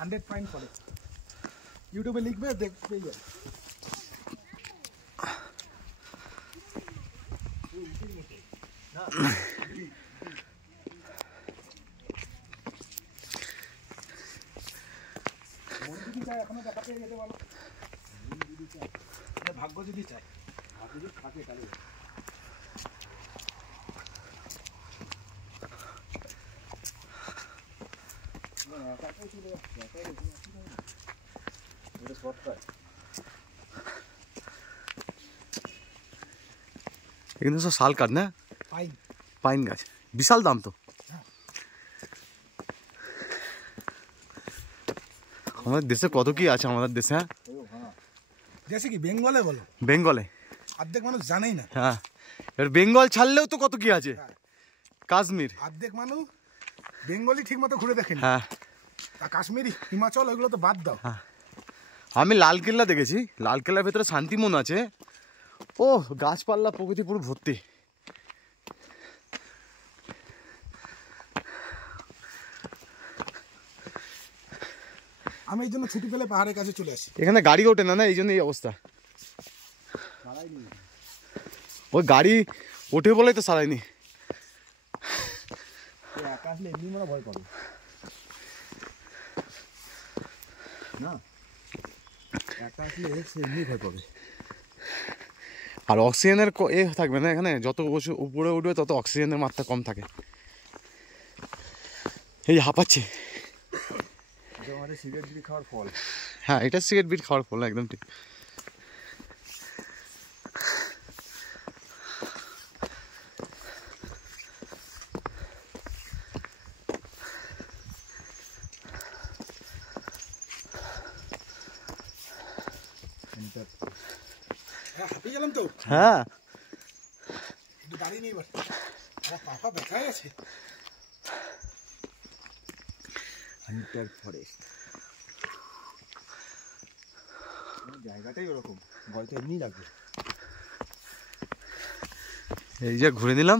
100 point forest ইউটিউবে লিখবে দেখবে যাবে। এখনো দেখাতে যেতে পারো ভাগ্য যদি চাই থাকে তাহলে এখানে সব শাল কাঠ না, পাইন গাছ, বিশাল দাম তো। আমাদের দেশে কত কি আছে আমাদের দেশে, হ্যাঁ দেশে কি বেঙ্গলে বলো, বেঙ্গলে অর্ধেক মানুষ জানেই না। হ্যাঁ এবার বেঙ্গল ছাড়লেও তো কত কি আছে, কাশ্মীর অর্ধেক মানুষ বেঙ্গলি ঠিক মতো ঘুরে দেখেন। হ্যাঁ কাশ্মীর হিমাচল ওইগুলো তো বাদ দাও। হ্যাঁ আমি লালকেল্লা দেখেছি, লালকেল্লার ভেতরে শান্তিমন আছে, ও গাছপাল্লা প্রকৃতি পুরো ভর্তি। আমি এই জন্য ছুটি পেলে পাহাড়ের কাছে চলে আসি। এখানে গাড়ি ওঠে না, না এই জন্য এই অবস্থা। ওই গাড়ি ওঠে বলেই তো সারাইনি। একা আসলে এমনি মনে ভয় পাবে না, একা আসলে এমনি ভয় পাবে। আর অক্সিজেনের এ থাকবে না এখানে, যত উপরে উঠবে তত অক্সিজেনের মাত্রা কম থাকে। এই হাঁপাচ্ছে। সিগারেট বিড়ি খাওয়ার ফল। হ্যাঁ এটা সিগারেট বিট খাওয়ার ফল, একদম ঠিক। হ্যাঁ দাঁড়িয়ে নেই পাপা ব্যথা আছে। ফরেস্ট জায়গাটাই ওরকম, ভয় তো এমনি লাগবে। এই যে ঘুরে নিলাম,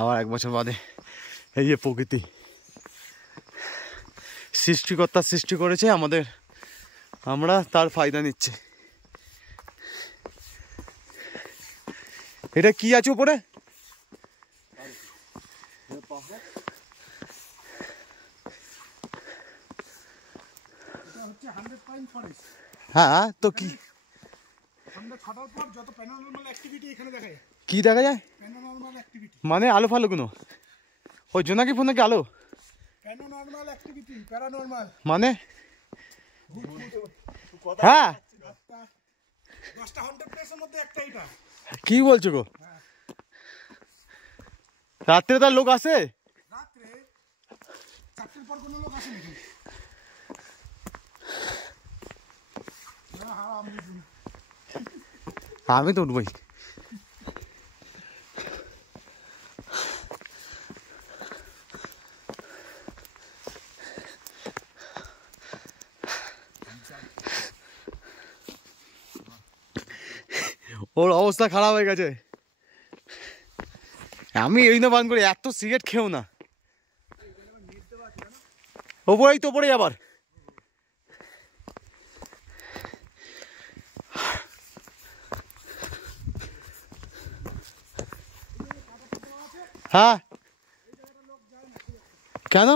আবার 1 বছর বাদে এই যে প্রকৃতি সৃষ্টিকর্তা সৃষ্টি করেছে আমাদের, আমরা তার ফায়দা নিচ্ছি। এটা কি আছে উপরে? হ্যাঁ তো কি কি দেখা যায় মানে আলো ফালো কোনো ওই জোনাকি ফোনে কি আলো মানে? হ্যাঁ কি বলছো গো, রাত্রে তার লোক আসে? আমি তো উঠবই। ওর অবস্থা খারাপ হয়ে গেছে। আমি এই না বান করি, এত সিগারেট খেও না। ওপরেই তো পড়ে আবার। হ্যাঁ কেন?